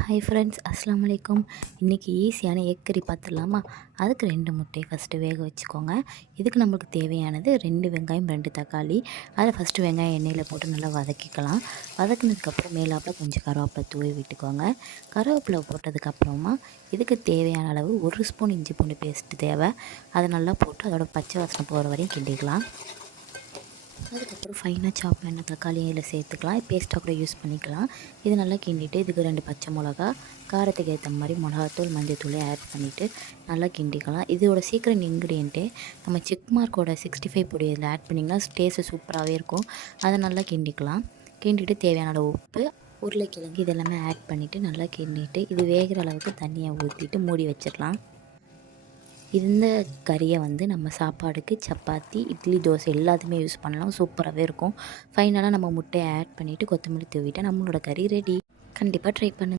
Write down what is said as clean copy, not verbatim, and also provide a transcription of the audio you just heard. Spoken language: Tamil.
ஹாய் ஃப்ரெண்ட்ஸ், அஸ்ஸலாமு அலைக்கும். இன்றைக்கி ஈஸியான எக் கறி பார்த்துடலாமா? அதுக்கு 2 முட்டையை ஃபஸ்ட்டு வேக வச்சுக்கோங்க. இதுக்கு நம்மளுக்கு தேவையானது 2 வெங்காயம், 2 தக்காளி. அதை ஃபஸ்ட்டு வெங்காயம் எண்ணெயில் போட்டு நல்லா வதக்கிக்கலாம். வதக்கினதுக்கப்புறம் மேலாப்பில் கொஞ்சம் கருவேப்பிலை தூவி விட்டுக்கோங்க. கருவேப்பிலை போட்டதுக்கப்புறமா இதுக்கு தேவையான அளவு 1 ஸ்பூன் இஞ்சி பூண்டு பேஸ்ட்டு தேவை. அதை நல்லா போட்டு அதோட பச்சை வாசனை போகிற வரையும் கிண்டிக்கலாம். அதுக்கப்புறம் ஃபைனாக சாப் பண்ண தக்காளியும் இதில் சேர்த்துக்கலாம். பேஸ்ட்டாக கூட யூஸ் பண்ணிக்கலாம். இது நல்லா கிண்டிட்டு இதுக்கு 2 பச்சை மிளகா, காரத்துக்கு ஏற்ற மாதிரி மிளகாத்தூள், மஞ்சத்தூளை ஆட் பண்ணிவிட்டு நல்லா கிண்டிக்கலாம். இதோட சீக்ரெட் இன்க்ரீடியண்ட்டே நம்ம செக் மார்க்கோட 65 பொடி இதில் ஆட் பண்ணிங்கன்னா டேஸ்ட்டு சூப்பராகவே இருக்கும். அதை நல்லா கிண்டிக்கலாம். கிண்டிட்டு தேவையான அளவு உப்பு, உருளைக்கிழங்கு இதெல்லாமே ஆட் பண்ணிவிட்டு நல்லா கிண்டிட்டு இது வேகிற அளவுக்கு தண்ணியை ஊற்றிட்டு மூடி வச்சிடலாம். இந்த கறியை நம்ம சாப்பாடுக்கு, சப்பாத்தி, இட்லி, தோசை எல்லாத்துக்குமே யூஸ் பண்ணலாம். சூப்பராகவே இருக்கும். ஃபைனலாக நம்ம முட்டையை ஆட் பண்ணிவிட்டு கொத்தமல்லி தூவிட்டால் நம்மளோட கறி ரெடி. கண்டிப்பாக ட்ரை பண்ணுங்கள்.